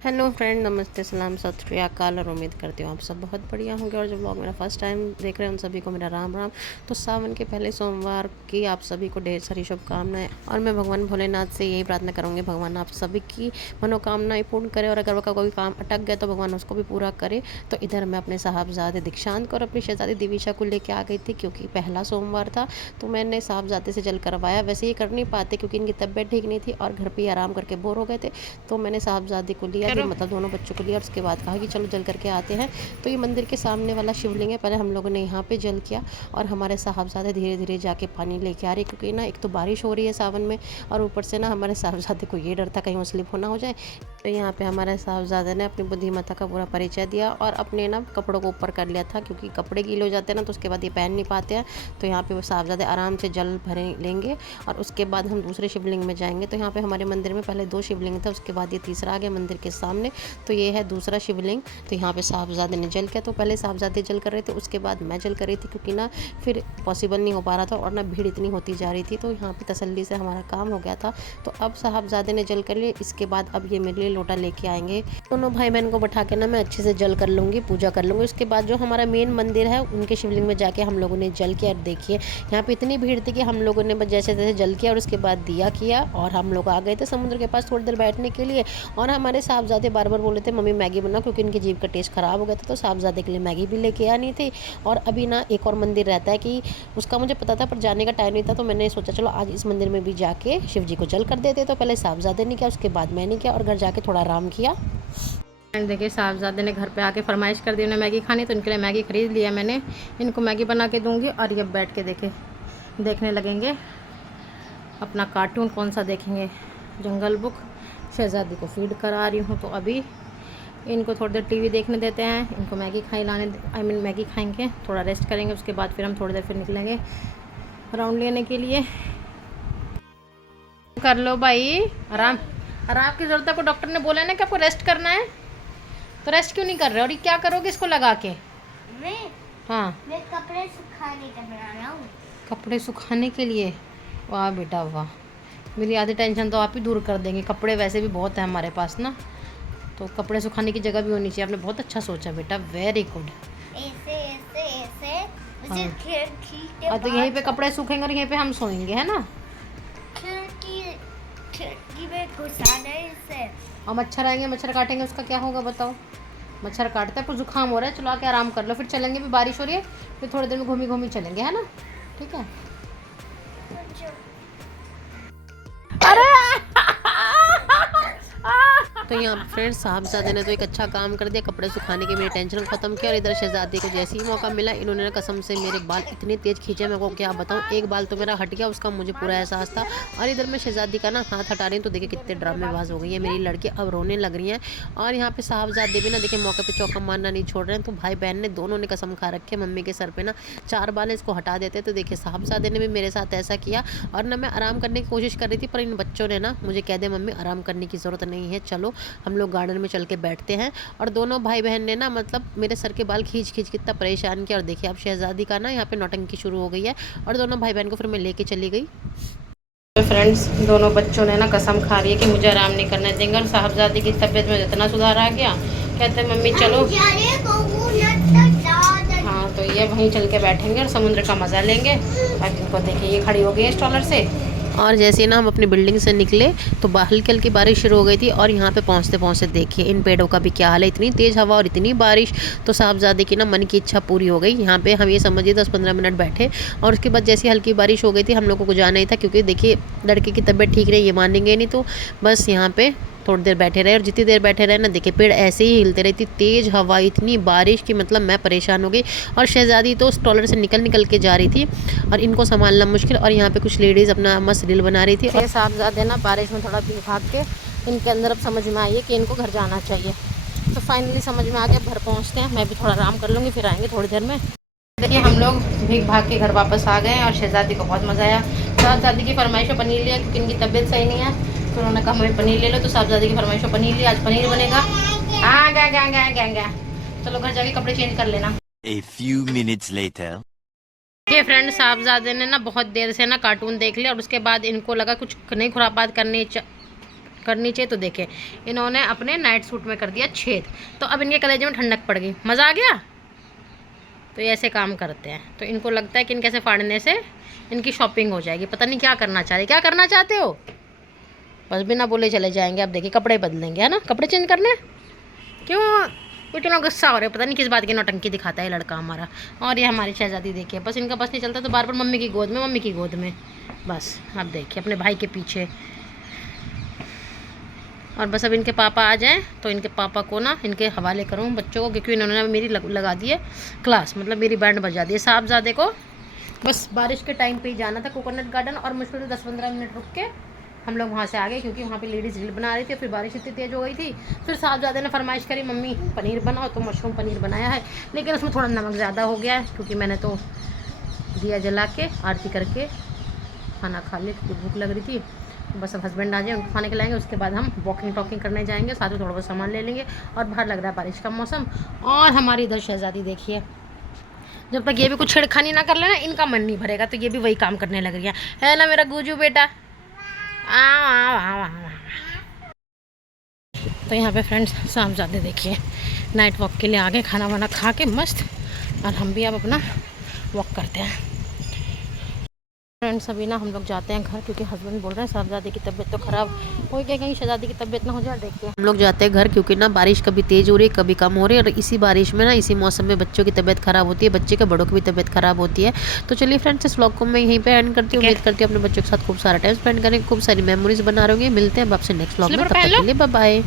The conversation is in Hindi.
हेलो फ्रेंड, नमस्ते, सलाम, सत श्री अकाल और उम्मीद करती हूँ आप सब बहुत बढ़िया होंगे। और जो ब्लॉग मेरा फर्स्ट टाइम देख रहे हैं उन सभी को मेरा राम राम। तो सावन के पहले सोमवार की आप सभी को ढेर सारी शुभकामनाएं। और मैं भगवान भोलेनाथ से यही प्रार्थना करूँगी, भगवान आप सभी की मनोकामनाएं पूर्ण करे। और अगर उनका कोई काम अटक गया तो भगवान उसको भी पूरा करे। तो इधर मैं अपने साहबजादे दीक्षांत को और अपनी शहजादी दिविशा को लेकर आ गई थी, क्योंकि पहला सोमवार था। तो मैंने साहबजादे से जल करवाया। वैसे ये कर नहीं पाते क्योंकि इनकी तबीयत ठीक नहीं थी और घर पर ही आराम करके बोर हो गए थे। तो मैंने साहबजादी को लिया, मतलब दोनों बच्चों को लिया। और उसके बाद कहा कि चलो जल करके आते हैं। तो ये मंदिर के सामने वाला शिवलिंग है। पहले हम लोगों ने यहाँ पे जल किया और हमारे साहबजादे धीरे धीरे जाके पानी लेके आ रहे, क्योंकि ना एक तो बारिश हो रही है सावन में, और ऊपर से ना हमारे साहबजादे को ये डर था कहीं वो स्लिप होना हो जाए। तो यहाँ पे हमारे साहबजादे ने अपनी बुद्धिमत्ता का पूरा परिचय दिया और अपने ना कपड़ों को ऊपर कर लिया था, क्योंकि कपड़े गीले हो जाते हैं ना तो उसके बाद ये पहन नहीं पाते हैं। तो यहाँ पे वो साहबजादे आराम से जल भरे लेंगे और उसके बाद हम दूसरे शिवलिंग में जाएंगे। तो यहाँ पे हमारे मंदिर में पहले 2 शिवलिंग थे, उसके बाद ये तीसरा आ गया मंदिर के सामने। तो ये है दूसरा शिवलिंग। तो यहाँ पे साहबजादे ने जल किया। तो पहले साहबजादे जल कर रहे थे, उसके बाद मैं जल कर रही थी, क्योंकि ना फिर पॉसिबल नहीं हो पा रहा था और ना भीड़ इतनी होती जा रही थी। तो यहाँ पे तसल्ली से हमारा काम हो गया था। तो अब साहबजादे ने जल कर लिए। इसके बाद अब ये मेरे लिए लोटा लेके आएंगे। दोनों भाई बहन को बैठा के ना मैं अच्छे से जल कर लूँगी, पूजा कर लूँगी। उसके बाद जो हमारा मेन मंदिर है उनके शिवलिंग में जाके हम लोगों ने जल किया। और देखिए यहाँ पे इतनी भीड़ थी कि हम लोगों ने बस जैसे तैसे जल किया और उसके बाद दिया किया और हम लोग आ गए थे समुद्र के पास थोड़ी देर बैठने के लिए। और हमारे साहबजादे बार बार बोले थे मम्मी मैगी बनाओ, क्योंकि इनकी जीभ का टेस्ट ख़राब हो गया था। तो साहबजादे के लिए मैगी भी लेके आनी थी। और अभी ना एक और मंदिर रहता है कि उसका मुझे पता था पर जाने का टाइम नहीं था। तो मैंने सोचा चलो आज इस मंदिर में भी जाके शिव जी को जल कर देते। तो पहले साहबजादे ने किया, उसके बाद मैंने किया और घर जाके थोड़ा आराम किया। देखिए साहबजादे ने घर पे आके फरमाइश कर दी उन्हें मैगी खानी, तो इनके लिए मैगी ख़रीद लिया मैंने। इनको मैगी बना के दूंगी और ये बैठ के देखने लगेंगे अपना कार्टून। कौन सा देखेंगे? जंगल बुक। शहजादी को फीड करा रही हूँ, तो अभी इनको थोड़ी देर टीवी देखने देते हैं। इनको मैगी मैगी खाएंगे, थोड़ा रेस्ट करेंगे। उसके बाद फिर हम थोड़ी देर फिर निकलेंगे राउंड लेने के लिए। कर लो भाई आराम। आराम की ज़रूरत है, को डॉक्टर ने बोला ना कि आपको रेस्ट करना है, तो रेस्ट क्यों नहीं कर रहे? और ये क्या करोगे इसको लगा के? हाँ, मैं कपड़े सुखाने का बना रहा हूँ। कपड़े सुखाने के लिए? वाह बेटा वाह, मेरी आधी टेंशन तो आप ही दूर कर देंगे। कपड़े वैसे भी बहुत है हमारे पास ना, तो कपड़े सुखाने की जगह भी होनी चाहिए। आपने बहुत अच्छा सोचा बेटा, वेरी गुड। ऐसे ऐसे ऐसे मुझे हाँ। खिड़की के और तो यहीं पे कपड़े सूखेंगे और यहीं पे हम सोएंगे, है ना? खिड़की में घुसाना है इसे। और मच्छर आएंगे, मच्छर काटेंगे, उसका क्या होगा बताओ? मच्छर काटता है, कुछ जुकाम हो रहा है। चलो आके आराम कर लो, फिर चलेंगे। भी बारिश हो रही है, फिर थोड़ी देर में घूमी घूमी चलेंगे, है ना? ठीक है। अरे तो यहाँ फ्रेंड्स साहबजादे ने तो एक अच्छा काम कर दिया, कपड़े सुखाने की मेरी टेंशन खत्म किया। और इधर शहजादी को जैसे ही मौका मिला इन्होंने ना कसम से मेरे बाल इतने तेज़ खींचे, मैं को क्या बताऊँ। एक बाल तो मेरा हट गया, उसका मुझे पूरा एहसास था। और इधर मैं शहजादी का ना हाथ हटा रही हूँ, तो देखिए कितने ड्रामेबाज हो गई है मेरी लड़की, अब रोने लग रही हैं। और यहाँ पे साहबजादे भी ना देखिए मौके पर चौका मारना नहीं छोड़ रहे हैं। तो भाई बहन ने दोनों ने कसम खा रखे मम्मी के सर पर ना 4 बाल इसको हटा देते। तो देखिए साहबजादे ने भी मेरे साथ ऐसा किया। और ना मैं आराम करने की कोशिश कर रही थी, पर इन बच्चों ने ना मुझे कह दिया मम्मी आराम करने की ज़रूरत नहीं है, चलो हम लोग गार्डन में चल के बैठते हैं। और दोनों भाई बहन ने ना मतलब मेरे सर के बाल खींच खींच कितना परेशान किया। और देखिए अब शहजादी का ना यहाँ पे नौटंकी शुरू हो गई है। और दोनों भाई बहन को फिर मैं लेके चली गई। तो फ्रेंड्स दोनों बच्चों ने ना कसम खा रही है कि मुझे आराम नहीं करने देंगे। और साहबजादी की तबीयत में इतना सुधार आ गया, कहते हैं मम्मी चलो। हाँ, तो ये वहीं चल के बैठेंगे और समुद्र का मज़ा लेंगे। अब इनको देखिए ये खड़ी हो गई है स्टॉलर से। और जैसे ना हम अपनी बिल्डिंग से निकले तो हल्की हल्की बारिश शुरू हो गई थी। और यहाँ पे पहुँचते पहुँचते देखिए इन पेड़ों का भी क्या हाल है, इतनी तेज़ हवा और इतनी बारिश। तो साहबजादे की ना मन की इच्छा पूरी हो गई। यहाँ पे हम ये समझिए 10-15 मिनट बैठे और उसके बाद जैसी हल्की बारिश हो गई थी हम लोगों को जाना ही था, क्योंकि देखिए लड़के की तबीयत ठीक रही, ये मानेंगे नहीं। तो बस यहाँ पे थोड़ी देर बैठे रहे। और जितनी देर बैठे रहे ना देखिए पेड़ ऐसे ही हिलते रहे, इतनी तेज़ हवा, इतनी बारिश की मतलब मैं परेशान हो गई। और शहजादी तो स्टॉलर से निकल के जा रही थी और इनको संभालना मुश्किल। और यहाँ पे कुछ लेडीज़ अपना मस्त रील बना रही थी। और साहबजादे ना बारिश में थोड़ा भीग भाग के इनके अंदर अब समझ में आई है कि इनको घर जाना चाहिए। तो फाइनली समझ में आ गया, घर पहुँचते हैं। मैं भी थोड़ा आराम कर लूँगी, फिर आएँगे थोड़ी देर में। देखिए हम लोग भीग भाग के घर वापस आ गए और शहजादी को बहुत मज़ा आया। साहबजादी की फरमाइश में पनीर लिया, क्योंकि इनकी तबीयत सही नहीं है। तो उन्होंने कहा हमें पनीर ले लो, तो साहबजादी की फरमाइश में पनीर लिया। आज पनीर बनेगा। हाँ गया। चलो घर जाके कपड़े चेंज कर लेना। A few minutes later. ये फ्रेंड साहबजादे ने ना बहुत देर से ना कार्टून देख लिया और उसके बाद इनको लगा कुछ नहीं खुरापात करनी चाहिए। तो देखें इन्होंने अपने नाइट सूट में कर दिया छेद, तो अब इनके कलेजे में ठंडक पड़ गई, मज़ा आ गया। तो ये ऐसे काम करते हैं, तो इनको लगता है कि इनके ऐसे फाड़ने से इनकी शॉपिंग हो जाएगी। पता नहीं क्या करना चाह रहे, क्या करना चाहते हो? बस बिना बोले चले जाएंगे। अब देखिए कपड़े बदलेंगे, है ना, कपड़े चेंज करने। क्यों इतना गुस्सा हो रहे हो, पता नहीं किस बात की नौटंकी दिखाता है लड़का हमारा। और ये हमारी शहजादी देखिए, बस इनका बस नहीं चलता, तो बार बार मम्मी की गोद में, मम्मी की गोद में, बस। अब देखिए अपने भाई के पीछे। और बस अब इनके पापा आ जाएं तो इनके पापा को ना इनके हवाले करूँ बच्चों को, क्योंकि इन्होंने मेरी लगा दी है क्लास, मतलब मेरी बैंड बजा दी है। साहबजादे को बस बारिश के टाइम पे ही जाना था कोकोनट गार्डन, और मुश्किल से 10-15 मिनट रुक के हम लोग वहाँ से आ गए, क्योंकि वहाँ पे लेडीज़ रील बना रही थी। फिर बारिश इतनी तेज़ हो गई थी, फिर साहबजादे ने फरमाइश करी मम्मी पनीर बनाओ, तो मशरूम पनीर बनाया है, लेकिन उसमें थोड़ा नमक ज़्यादा हो गया है, क्योंकि मैंने तो दिया जला के आरती करके खाना खा लिया, क्योंकि भूख लग रही थी। बस अब हस्बैंड आ जाए, उनको खाने खिलाएंगे, उसके बाद हम वॉकिंग टॉकिंग करने जाएंगे, साथ में थोड़ा बहुत सामान ले लेंगे। और बाहर लग रहा है बारिश का मौसम। और हमारी इधर शहजादी देखिए, जब तक ये भी कुछ छेड़खानी ना कर लेना इनका मन नहीं भरेगा, तो ये भी वही काम करने लग रही है ना मेरा गुजू बेटा। तो यहाँ पे फ्रेंड्स साहबजादे देखिए नाइट वॉक के लिए आगे, खाना वाना खा के मस्त, और हम भी अब अपना वॉक करते हैं। फ्रेंड्स अभी ना हम लोग जाते हैं घर, क्योंकि हस्बैंड बोल रहे हैं साहबजादे की तबीयत तो ख़राब हो गई, कहीं शहजादी की तबीयत ना हो जाए। देखते हैं हम लोग जाते हैं घर, क्योंकि ना बारिश कभी तेज़ हो रही है कभी कम हो रही है, और इसी बारिश में ना इसी मौसम में बच्चों की तबीयत ख़राब होती है, बच्चे के बड़ों की भी तबीयत ख़राब होती है। तो चलिए फ्रेंड्स इस व्लॉग को मैं यहीं पे एंड करती हूँ। उम्मीद करती हूँ अपने बच्चों के साथ खूब सारा टाइम स्पेंड करें, खूब सारी मेमोरीज बना रहे होंगे। मिलते हैं अब आपसे नेक्स्ट व्लॉग में, तब तक के लिए बाय बाय।